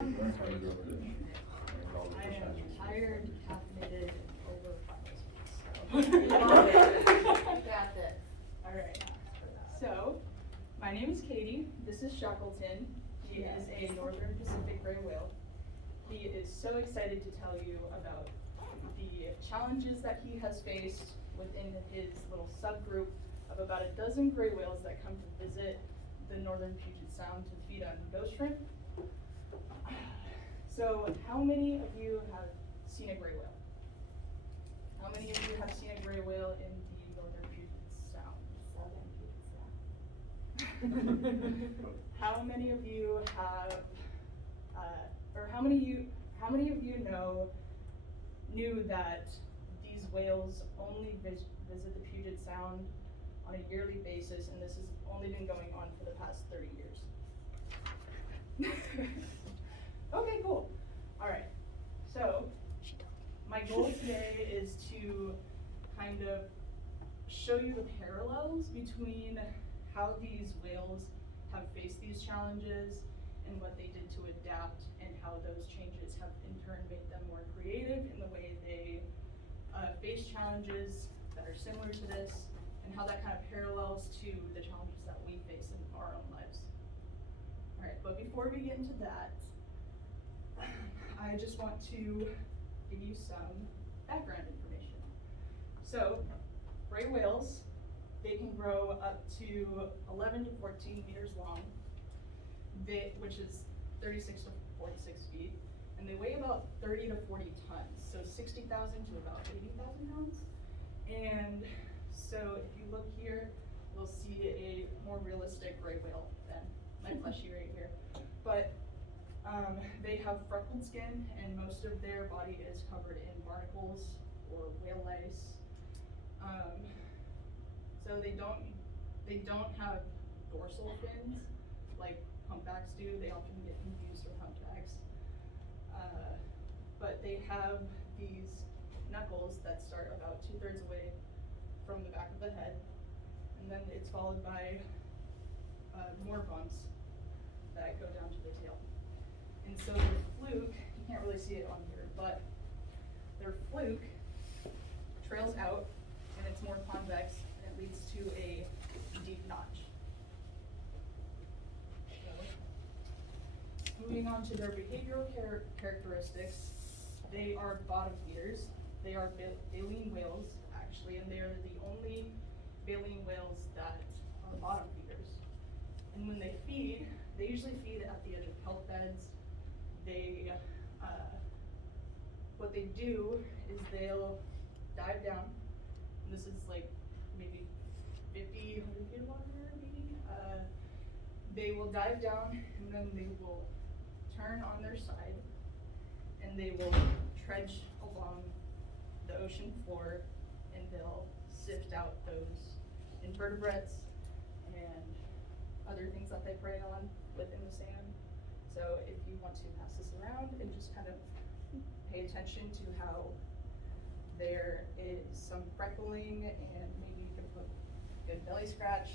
I am tired, caffeinated, over finals week, so. You got this. Alright, so, my name is Katie, this is Shackleton, he is a Northern Pacific gray whale. He is so excited to tell you about the challenges that he has faced within his little subgroup of about a dozen gray whales that come to visit the northern Puget Sound to feed on ghost shrimp. So, how many of you have seen a gray whale? How many of you have seen a gray whale in the northern Puget Sound? Southern Puget Sound. How many of you have, or how many of you knew that these whales only visit the Puget Sound on a yearly basis, and this has only been going on for the past 30 years? Okay, cool. All right. So, my goal today is to kind of show you the parallels between how these whales have faced these challenges and what they did to adapt, and how those changes have in turn made them more creative in the way they face challenges that are similar to this, and how that kind of parallels to the challenges that we face in our own lives. All right, but before we get into that, I just want to give you some background information. So, gray whales, they can grow up to 11 to 14 meters long, which is 36 to 46 feet, and they weigh about 30 to 40 tons, so 60,000 to about 80,000 pounds. And so if you look here, you'll see a more realistic gray whale than my plushie right here. But they have freckled skin, and most of their body is covered in barnacles or whale lice. So they don't have dorsal fins like humpbacks do. They often get confused with humpbacks. But they have these knuckles that start about 2/3 away from the back of the head, and then it's followed by more bumps that go down to the tail. And so their fluke, you can't really see it on here, but their fluke trails out, and it's more convex, and it leads to a deep notch. So, moving on to their behavioral characteristics, they are bottom feeders. They are baleen whales, actually, and they are the only baleen whales that are bottom feeders. And when they feed, they usually feed at the edge of kelp beds. They, what they do is they'll dive down, and this is like maybe 50, 100 feet of water, maybe. They will dive down, and then they will turn on their side, and they will trudge along the ocean floor, and they'll sift out those invertebrates and other things that they prey on within the sand. So if you want to pass this around and just kind of pay attention to how there is some freckling, and maybe you can put a good belly scratch.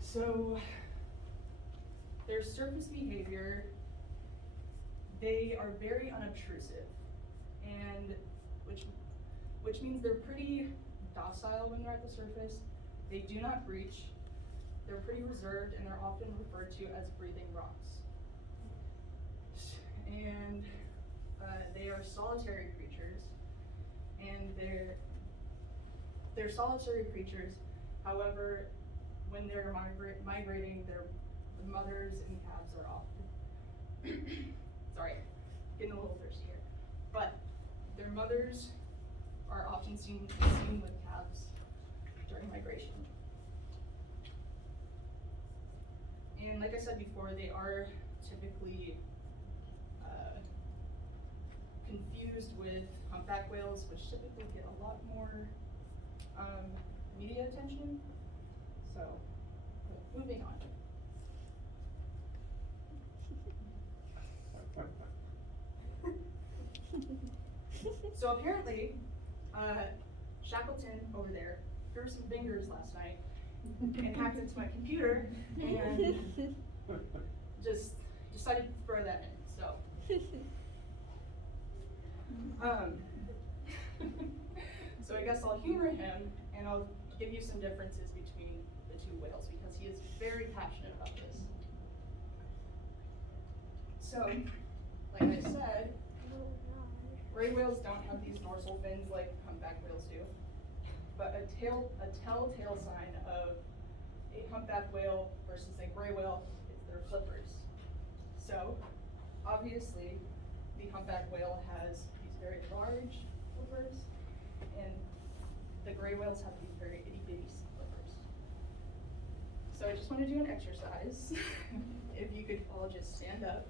So their surface behavior, they are very unobtrusive, and which means they're pretty docile when they're at the surface. They do not breach. They're pretty reserved, and they're often referred to as breathing rocks. And they are solitary creatures, and they're solitary creatures. However, when they're migrating, the mothers and calves are often sorry, getting a little thirsty here. But their mothers are often seen with calves during migration. And like I said before, they are typically confused with humpback whales, which typically get a lot more media attention. So, moving on. So apparently, Shackleton over there threw some fingers last night, and hacked into my computer and just decided to throw that in, so. So I guess I'll humor him and I'll give you some differences between the two whales because he is very passionate about this. So, like I said, gray whales don't have these dorsal fins like humpback whales do, but a telltale sign of a humpback whale versus a gray whale is their flippers. So, obviously, the humpback whale has these very large flippers, and the gray whales have these very itty bitty flippers. So I just want to do an exercise. If you could all just stand up.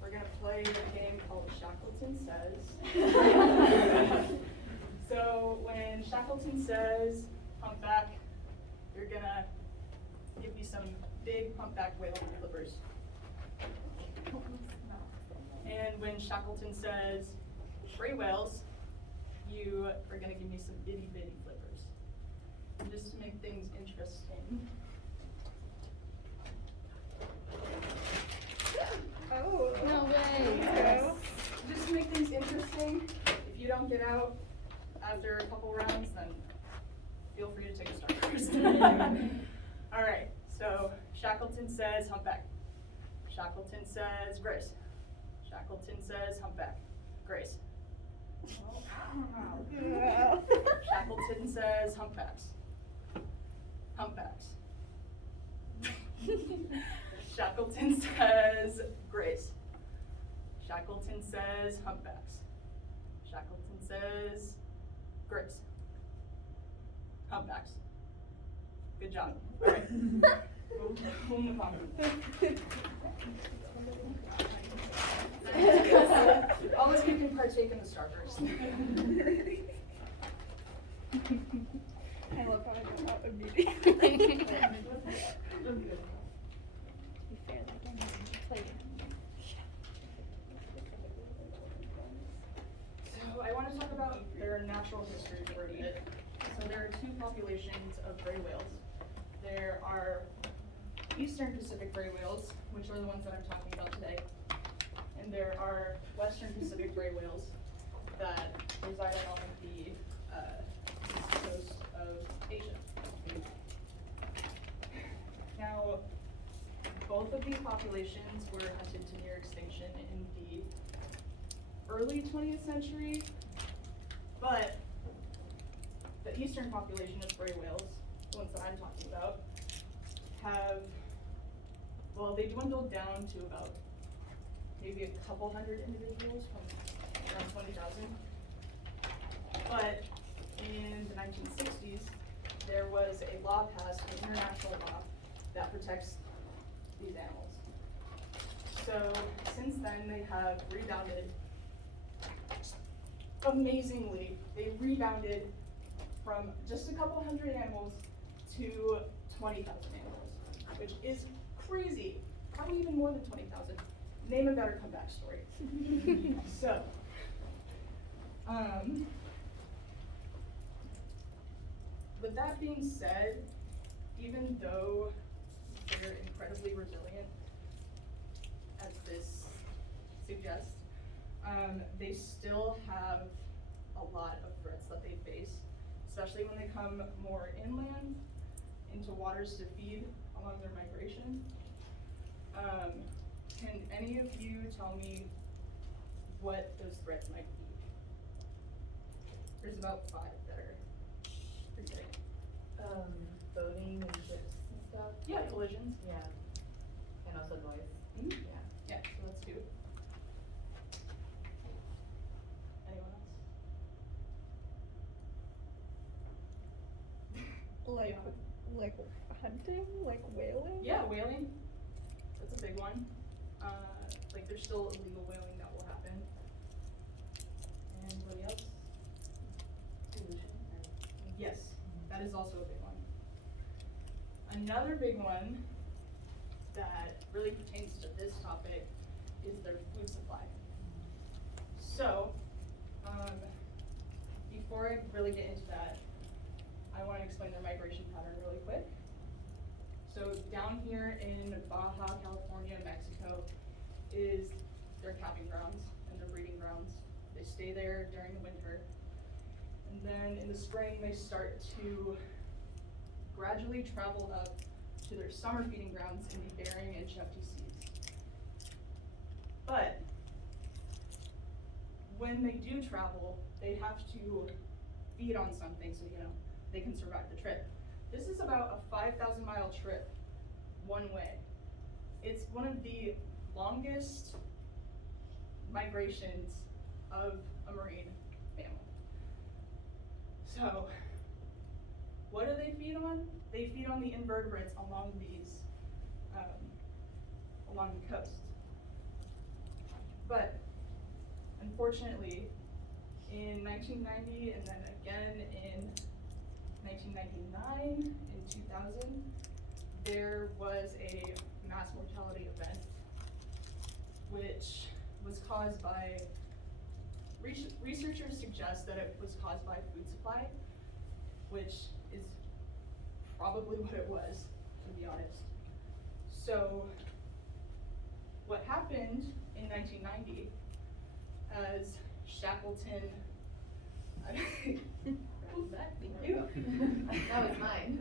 We're gonna play a game called Shackleton Says. So when Shackleton says humpback, you're gonna give me some big humpback whale flippers. And when Shackleton says gray whales, you are gonna give me some itty bitty flippers. Just to make things interesting. Oh. No way. Yes. Just to make things interesting, if you don't get out after a couple rounds, then feel free to take a start first. All right, so Shackleton says humpback. Shackleton says Grace. Shackleton says humpback. Grace. Shackleton says humpbacks. Humpbacks. Shackleton says Grace. Shackleton says humpbacks. Shackleton says Grace. Humpbacks. Good job. All right. We'll move on. All of you can partake in the starters. I love how I got out immediately. To be fair, like I never played it. So I want to talk about their natural history for a bit. So there are two populations of gray whales. There are Eastern Pacific gray whales, which are the ones that I'm talking about today. And there are Western Pacific gray whales that reside along the east coast of Asia. Now, both of these populations were hunted to near extinction in the early 20th century, but the eastern population of gray whales, the ones that I'm talking about, they dwindled down to about maybe a couple hundred individuals from around 20,000. But in the 1960s, there was a law passed, an international law, that protects these animals. So since then, they have rebounded amazingly. They rebounded from just a couple hundred animals to 20,000 animals, which is crazy. Probably even more than 20,000. Name a better comeback story. So, with that being said, even though they're incredibly resilient, as this suggests, they still have a lot of threats that they face, especially when they come more inland into waters to feed along their migration. Can any of you tell me what those threats might be? There's about 5 that are pretty big. Boating and ships and stuff. Yeah, collisions. Yeah. And also noise. Mhm. Yeah. Yeah, so that's 2. Anyone else? Like hunting, like whaling? Yeah, whaling. That's a big one. Like there's still illegal whaling that will happen. Anybody else? Pollution. Yes, that is also a big one. Another big one that really pertains to this topic is their food supply. So, before I really get into that, I want to explain their migration pattern really quick. So down here in Baja, California, Mexico, is their calving grounds and their breeding grounds. They stay there during the winter. And then in the spring, they start to gradually travel up to their summer feeding grounds in the Bering and Chukchi Seas. But when they do travel, they have to feed on something so, they can survive the trip. This is about a 5,000-mile trip one way. It's one of the longest migrations of a marine mammal. So, what do they feed on? They feed on the invertebrates along along the coast. But unfortunately, in 1990 and then again in 1999 and 2000, there was a mass mortality event which was caused by, researchers suggest that it was caused by food supply, which is probably what it was, to be honest. So what happened in 1990, as Shackleton, who's that? Thank you. That was mine.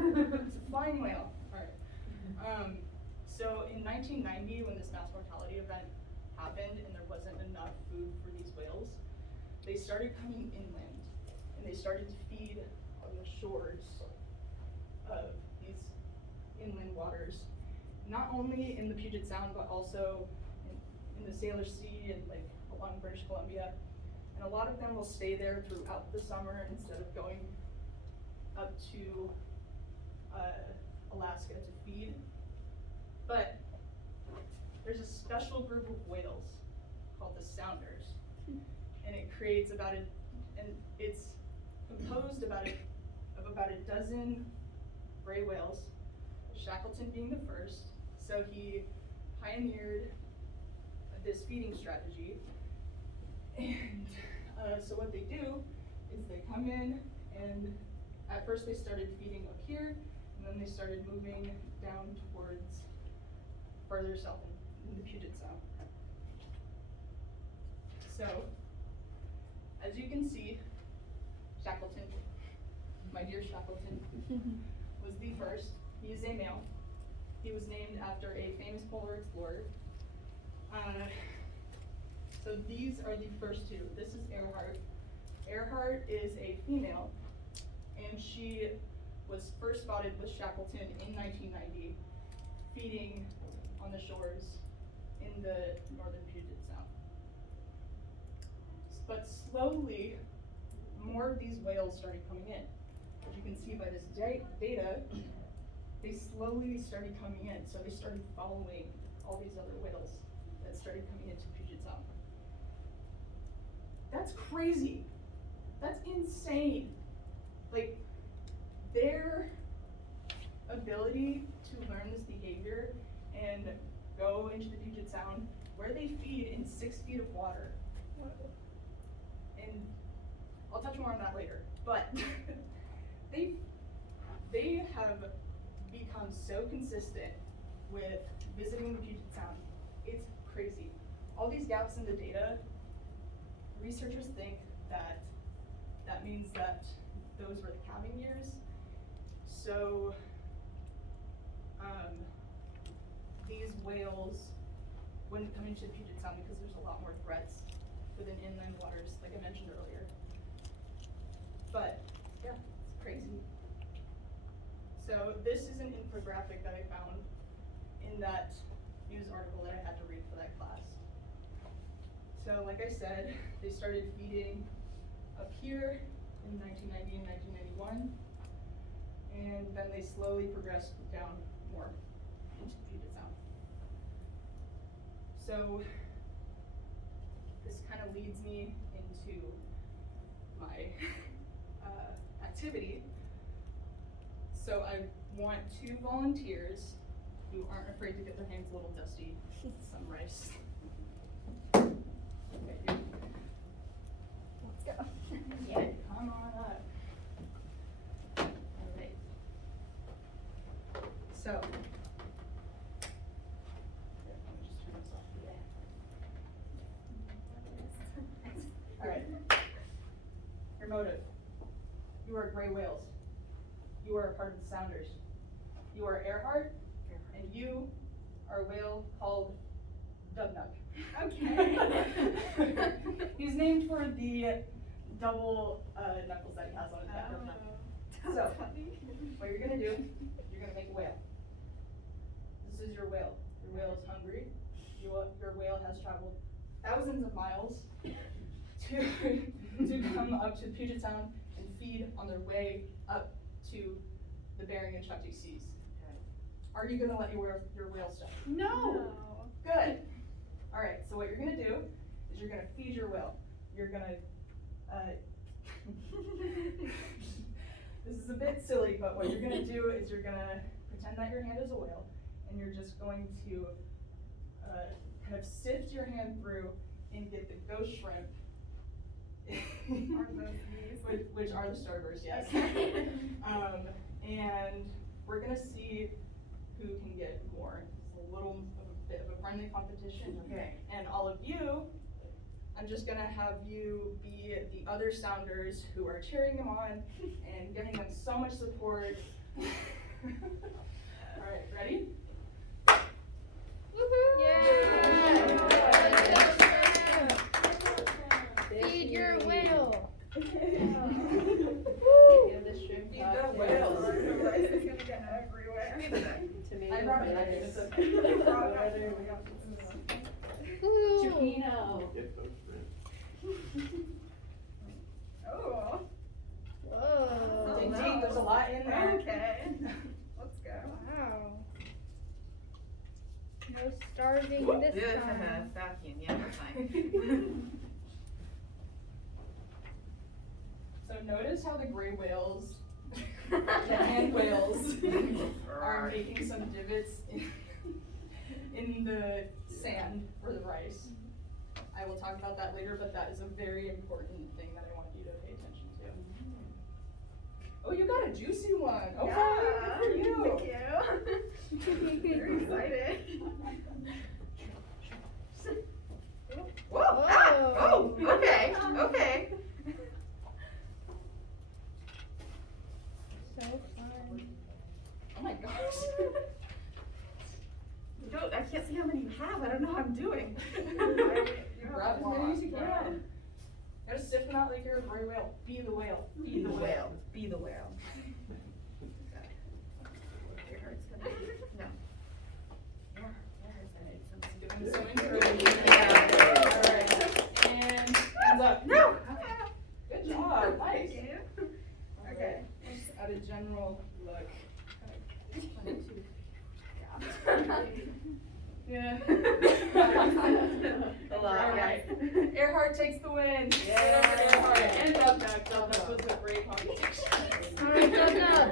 It's a flying whale, alright. So in 1990, when this mass mortality event happened and there wasn't enough food for these whales, they started coming inland and they started to feed on the shores of these inland waters, not only in the Puget Sound, but also in the Salish Sea and like along British Columbia. And a lot of them will stay there throughout the summer instead of going up to Alaska to feed. But there's a special group of whales called the Sounders, and it creates it's composed of about a dozen gray whales, Shackleton being the first. So he pioneered this feeding strategy. And so what they do is they come in, and at first they started feeding up here, and then they started moving down towards further south in the Puget Sound. So, as you can see, Shackleton, my dear Shackleton, was the first. He is a male. He was named after a famous polar explorer. So these are the first two. This is Earhart. Earhart is a female, and she was first spotted with Shackleton in 1990, feeding on the shores in the northern Puget Sound. But slowly, more of these whales started coming in. As you can see by this data, they slowly started coming in. So they started following all these other whales that started coming into Puget Sound. That's crazy. That's insane. Like, their ability to learn this behavior and go into the Puget Sound, where they feed in 6 feet of water. And I'll touch more on that later. But they have become so consistent with visiting the Puget Sound. It's crazy. All these gaps in the data, researchers think that that means that those were the calving years. So these whales wouldn't come into the Puget Sound because there's a lot more threats within inland waters, like I mentioned earlier. But yeah, it's crazy. So this is an infographic that I found in that news article that I had to read for that class. So like I said, they started feeding up here in 1990 and 1991, and then they slowly progressed down more into Puget Sound. So this kind of leads me into my activity. So I want 2 volunteers who aren't afraid to get their hands a little dusty with some rice. Okay, Let's go. yeah, come on up. Alright. So, motive. You are gray whales. You are a part of the Sounders. You are Earhart, and you are a whale called Dubnub. Okay. He's named for the double knuckles that he has on his back. So, what you're gonna do, you're gonna make a whale. This is your whale. Your whale is hungry. Your whale has traveled thousands of miles to come up to Puget Sound and feed on their way up to the Bering and Chukchi Seas. Are you gonna let your whale stay? No. Good. All right. So what you're gonna do is you're gonna feed your whale. You're gonna. This is a bit silly, but what you're gonna do is you're gonna pretend that your hand is a whale, and you're just going to kind of sift your hand through and get the ghost shrimp. Are those these? Which are the starbursts, yes. Okay. And we're gonna see who can get more. It's a little bit of a friendly competition. Okay. And all of you, I'm just gonna have you be the other Sounders who are cheering them on and giving them so much support. All right, ready? Feed your whale. Give the shrimp Feed cocktail. the whales. Rice is gonna get everywhere. Tomato I brought it. rice. Woohoo. Chipino. Oh, Whoa. Dig deep, there's a lot in there. okay. Let's go. Wow. No starving this time. Vacuum, yeah, we're fine. So notice how the gray whales, the hand whales, are making some divots in the sand for the rice. I will talk about that later, but that is a very important thing that I want you to pay attention to. Oh, you got a juicy one. Okay, Yeah. good for you. Thank you. Very excited. Whoa, Whoa. ah, oh, okay, okay. So fun. Oh my gosh. Don't, I can't see how many you have, I don't know how I'm doing. Grab as many as you can. Gotta sift them out like you're a gray whale. Be the whale. Be the whale, be the whale. Your heart's gonna, no. Give them some encouragement. Yeah. Alright. And hands up. No! Good job. Nice. Thank you. Okay. Just at a general look. Yeah. A lot, Alright. yes. Earhart takes the win. Yeah. Good for Earhart. And Dubnub. Dubnub was a great competition. Alright, Dubnub.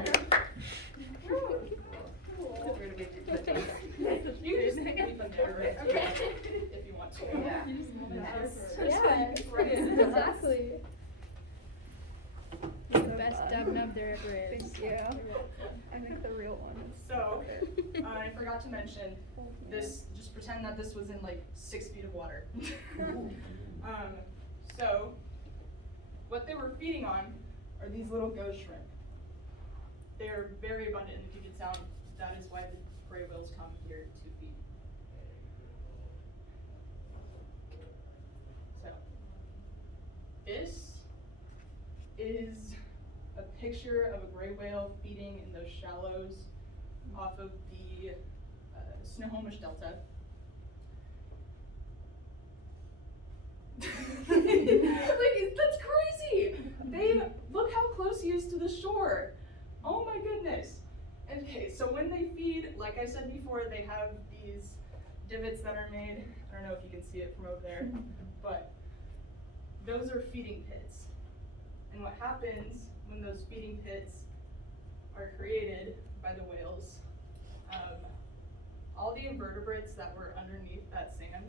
We're gonna make you put these. You can just leave them there, right? Okay. If you want to. Yeah. Yeah, exactly. The best Dubnub there ever is. Thank you. I think the real one is. So, I forgot to mention, this, just pretend that this was in like 6 feet of water. So, what they were feeding on are these little ghost shrimp. They are very abundant in Puget Sound. That is why the gray whales come here to feed. So, this is a picture of a gray whale feeding in those shallows off of the Snohomish Delta. That's crazy! Look how close he is to the shore. Oh my goodness. Okay, so when they feed, like I said before, they have these divots that are made. I don't know if you can see it from over there, but those are feeding pits. And what happens when those feeding pits are created by the whales, all the invertebrates that were underneath that sand,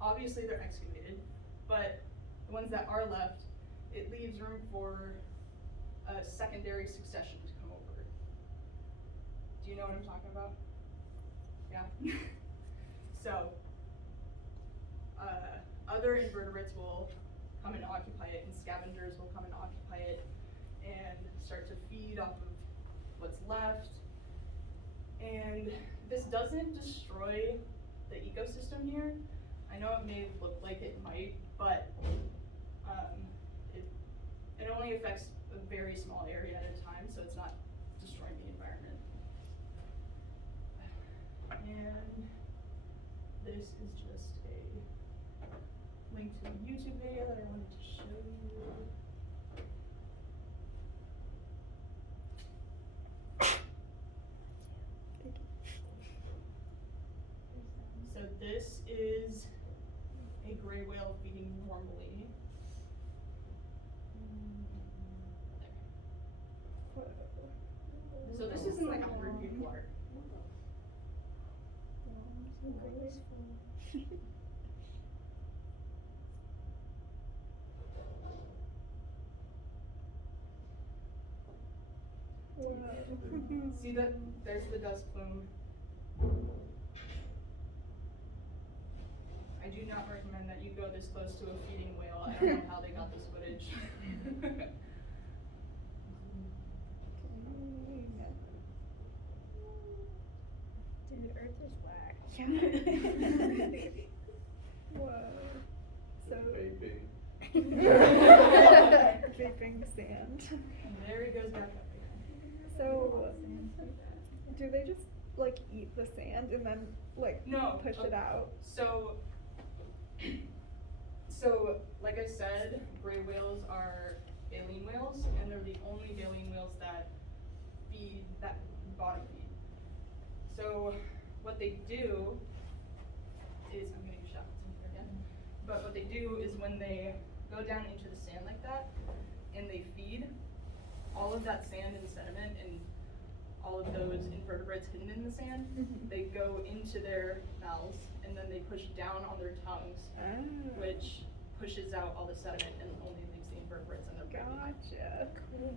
obviously they're excavated, but the ones that are left, it leaves room for a secondary succession to come over. Do you know what I'm talking about? Yeah? So, other invertebrates will come and occupy it, and scavengers will come and occupy it and start to feed off of what's left. And this doesn't destroy the ecosystem here. I know it may look like it might, but it only affects a very small area at a time, so it's not destroying the environment. And this is just a link to a YouTube video that I wanted to show you. So this is a gray whale feeding normally. So this isn't like a 3 feet apart. See that? There's the dust plume. I do not recommend that you go this close to a feeding whale. I don't know how they got this footage. Dude, Earth is whack. Whoa. So. Vaping sand. And there he goes back up again. So, do they just like eat the sand and then like No, push it out? So, like I said, gray whales are baleen whales, and they're the only baleen whales that bottom feed. So, what they do is, I'm getting shot again, but what they do is when they go down into the sand like that, and they feed, all of that sand and sediment and all of those invertebrates hidden in the sand, they go into their mouths, and then they push down on their tongues, which pushes out all the sediment and only leaves the invertebrates in their belly. Gotcha. Cool.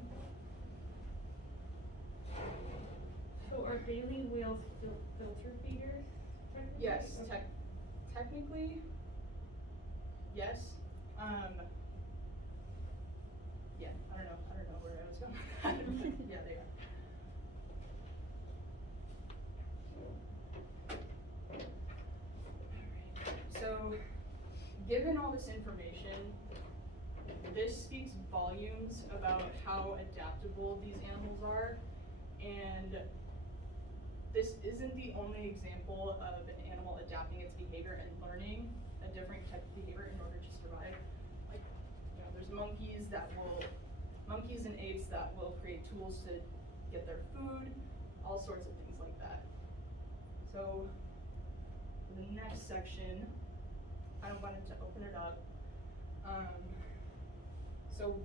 So are baleen whales filter feeders? technically? Yes, Okay. technically, yes. Yeah, I don't know where I was going. Yeah, they are. So, given all this information, this speaks volumes about how adaptable these animals are, and this isn't the only example of an animal adapting its behavior and learning a different type of behavior in order to survive. Like, you know, there's monkeys and apes that will create tools to get their food, all sorts of things like that. So, the next section, I wanted to open it up. So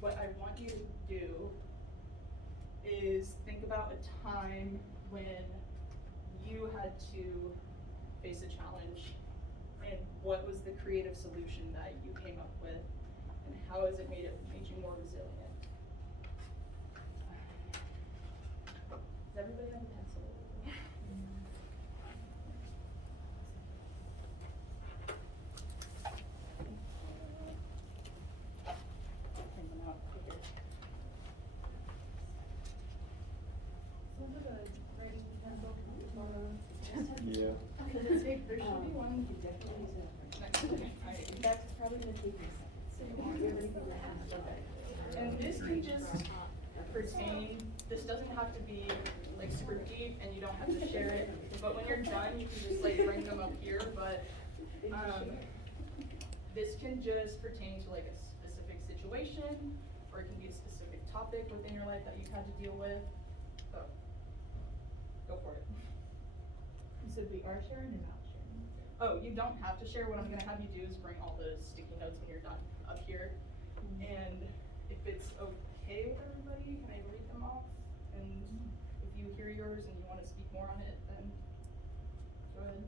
what I want you to do is think about a time when you had to face a challenge, and what was the creative solution that you came up with, and how has it made you more resilient? Does everybody have a pencil? Bring them out quicker. Sounds like a writing pencil. Yeah. There should be one next to it. That's probably gonna take me a second. And this can just pertain, this doesn't have to be like super deep and you don't have to share it, but when you're done, you can just like bring them up here, but this can just pertain to like a specific situation, or it can be a specific topic within your life that you've had to deal with. So, go for it. So we are sharing and not sharing. Oh, you don't have to share. What I'm gonna have you do is bring all the sticky notes when you're done up here. And if it's okay with everybody, can I read them off? And if you hear yours and you wanna speak more on it, then go ahead.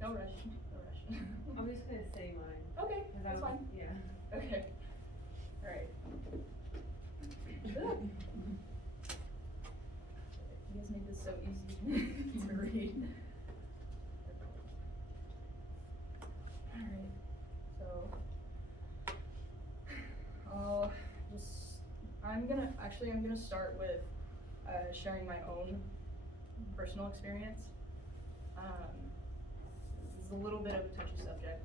No rush, no rush. I'm just gonna say mine. Okay, 'cause that's fine. Yeah. Okay. Alright. Good. You guys made this so easy to read. Alright, so I'm gonna start with sharing my own personal experience. This is a little bit of a touchy subject,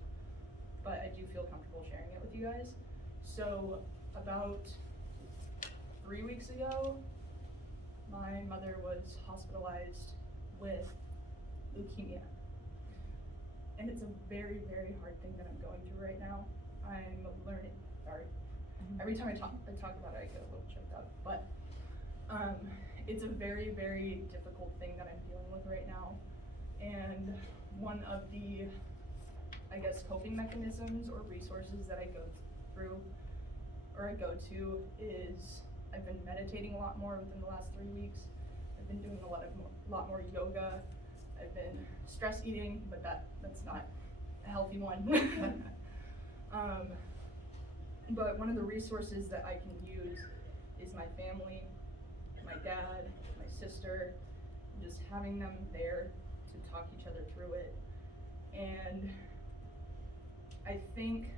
but I do feel comfortable sharing it with you guys. So about 3 weeks ago, my mother was hospitalized with leukemia. And it's a very, very hard thing that I'm going through right now. I'm learning, sorry. Every time I talk about it, I get a little choked up, but, it's a very, very difficult thing that I'm dealing with right now. And one of the, I guess, coping mechanisms or resources that I go to is I've been meditating a lot more within the last 3 weeks. I've been doing a lot more yoga. I've been stress eating, but that's not a healthy one. But one of the resources that I can use is my family, my dad, my sister, just having them there to talk each other through it. And I think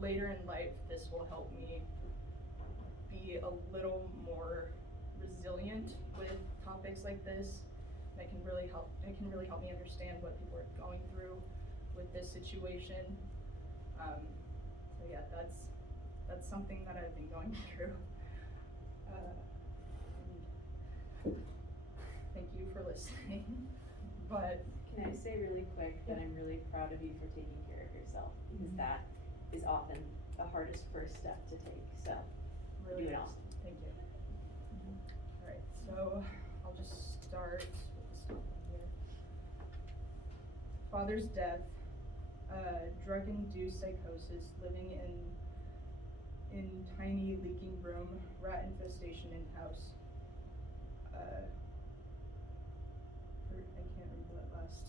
later in life, this will help me be a little more resilient with topics like this. And it can really help me understand what people are going through with this situation. So yeah, that's something that I've been going through. And thank you for listening. But Can I say really quick that I'm really proud of you for taking care of yourself, because that is often the hardest first step to take, so really do it nice. all. Thank you. Alright, so I'll just start with the stuff on here. Father's death, drug-induced psychosis, living in tiny leaking room, rat infestation in house. I can't read that last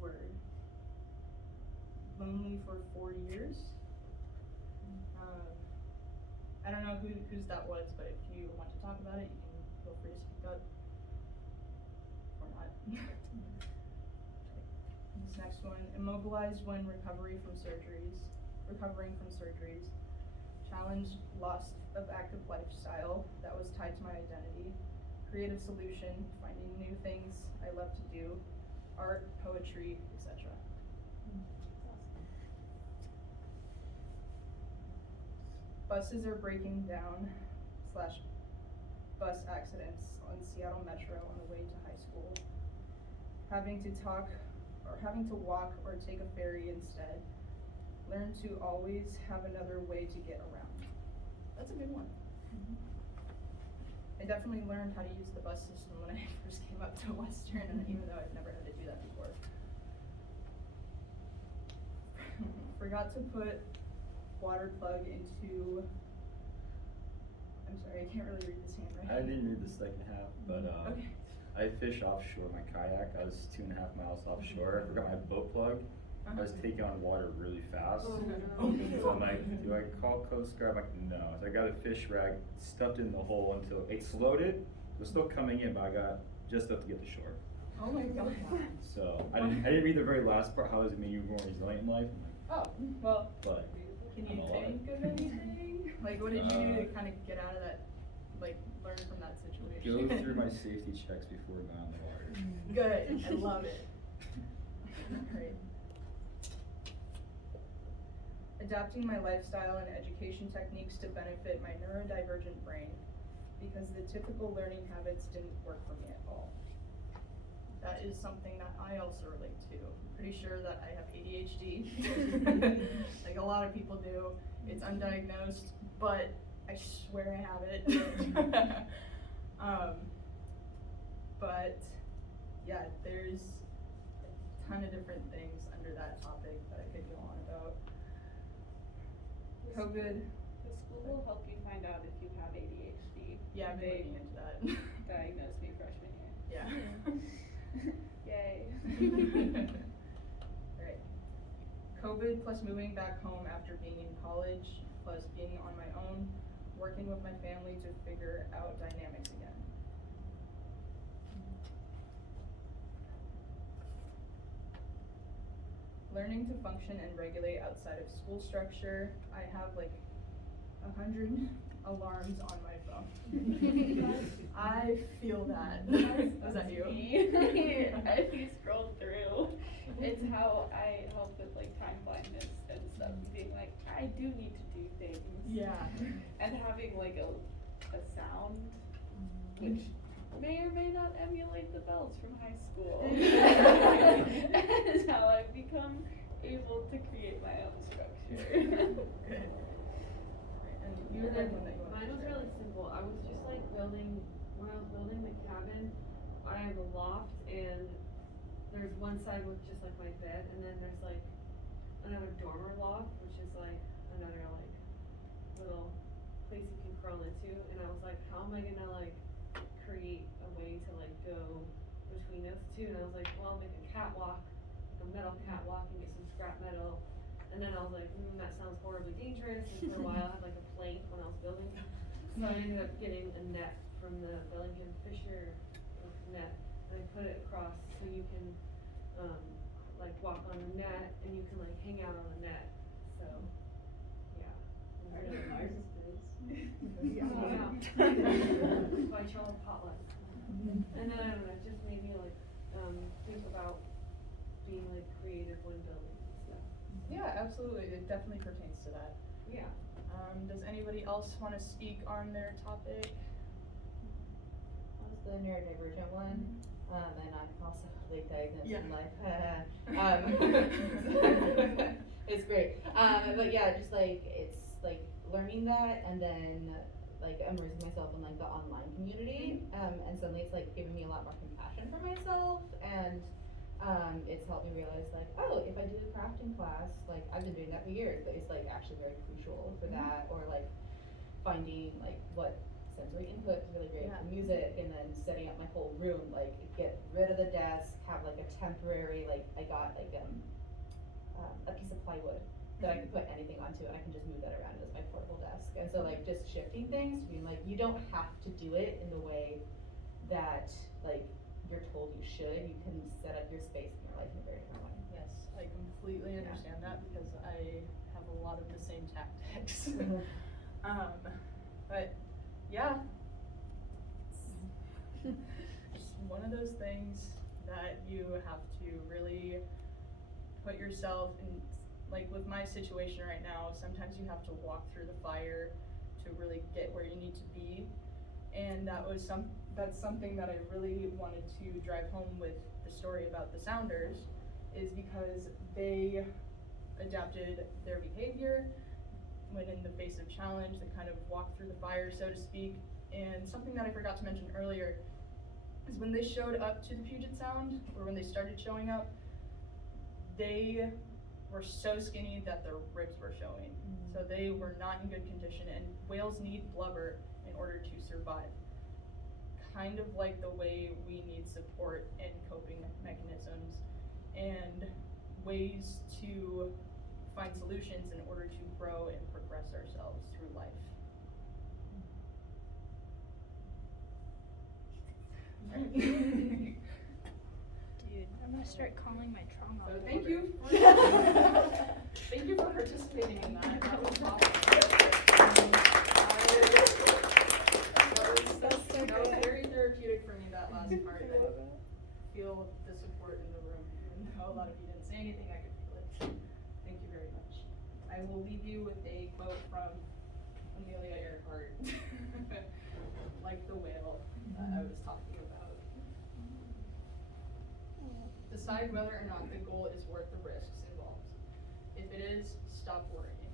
word. Lonely for 4 years. I don't know whose that was, but if you want to talk about it, you can feel free to speak up. Or not. This next one, immobilized when recovering from surgeries. Challenged loss of active lifestyle that was tied to my identity. Creative solution, finding new things I love to do. Art, poetry, etc. Buses are breaking down / bus accidents on Seattle Metro on the way to high school. Having to walk or take a ferry instead. Learn to always have another way to get around. That's a good one. I definitely learned how to use the bus system when I first came up to Western, and even though I've never had to do that before. Forgot to put water plug into, I'm sorry, I can't really read this handwriting. I didn't read the second half, but Okay. I fish offshore my kayak. I was 2.5 miles offshore. I forgot my boat plug. I was taking on water really fast. Oh, So I'm like, do I call Coast Guard? I'm like, no. So I got a fish rag, stuffed it in the hole until it floated. It was still coming in, but I got just enough to get to shore. Oh my god. So I didn't read the very last part. How does it mean you're more resilient in life? I'm like, Oh, well, but can I'm you alive. think of anything? Like, what did you do to kind of get out of that, like, learn from that situation? Go through my safety checks before going on the water. Good, I love it. Alright. Adapting my lifestyle and education techniques to benefit my neurodivergent brain, because the typical learning habits didn't work for me at all. That is something that I also relate to. I'm pretty sure that I have ADHD, like a lot of people do. It's undiagnosed, but I swear I have it. But yeah, there's a ton of different things under that topic that I could go on about. COVID. The school will help you find out if you have ADHD. Yeah, I've been They looking into that. diagnosed me freshman year. Yeah. Yay. Alright. COVID plus moving back home after being in college, plus being on my own, working with my family to figure out dynamics again. Learning to function and regulate outside of school structure. I have like 100 alarms on my phone. I feel that. Was that you? As you scroll through, it's how I help with like time blindness and stuff, being like, I do need to do things. Yeah. And having like a sound, which may or may not emulate the bells from high school. Is how I've become able to create my own structure. Good. And you And had then one that you wanted mine to was share. really simple. I was just like building, when I was building the cabin, I have a loft and there's one side with just like my bed and then there's like another dormer loft, which is like another like little place you can crawl into. And I was like, how am I gonna like create a way to like go between those two? And I was like, well, I'll make a catwalk, like a metal catwalk and get some scrap metal. And then I was like, that sounds horribly dangerous. And for a while I had like a plank when I was building. So I ended up getting a net from the Bellingham Fisher net, and I put it across so you can, like walk on the net and you can like hang out on the net. So, yeah. Part of Mars's biz. By Charlotte Potluck. And then I don't know, it just made me like, think about being like creative when building and stuff. Yeah, absolutely. It definitely pertains to that. Yeah. Does anybody else want to speak on their topic? I was the neurodivergent one, and I'm also like diagnosed Yeah. in life. It's great. But yeah, just like it's like learning that and then like immersing myself in like the online community. And suddenly it's like giving me a lot more compassion for myself, and it's helped me realize like, oh, if I do a crafting class, like I've been doing that for years, but it's like actually very crucial for that, or like finding like what sensory input is really great for music, and then setting up my whole room, like get rid of the desk, have like a temporary, like I got like a piece of plywood that I can put anything onto, and I can just move that around as my portable desk. And so like just shifting things to being like, you don't have to do it in the way that like you're told you should. You can set up your space in your life in a very different way. Yes, I completely understand that because I have a lot of the same tactics. But yeah, it's just one of those things that you have to really put yourself in. Like with my situation right now, sometimes you have to walk through the fire to really get where you need to be. And that's something that I really wanted to drive home with the story about the Sounders, is because they adapted their behavior when in the face of challenge. They kind of walked through the fire, so to speak. And something that I forgot to mention earlier is when they showed up to the Puget Sound, or when they started showing up, they were so skinny that their ribs were showing. So they were not in good condition, and whales need blubber in order to survive. Kind of like the way we need support and coping mechanisms and ways to find solutions in order to grow and progress ourselves through life. Dude, I'm gonna start calling my trauma. So board. thank you for thank you for participating in that. That was awesome. That was very therapeutic for me, that last part. I feel the support in the room, even though a lot of you didn't say anything, I could feel it. Thank you very much. I will leave you with a quote from Amelia Earhart, like the whale that I was talking about. Decide whether or not the goal is worth the risks involved. If it is, stop worrying.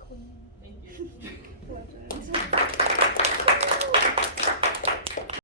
Queen. Thank you.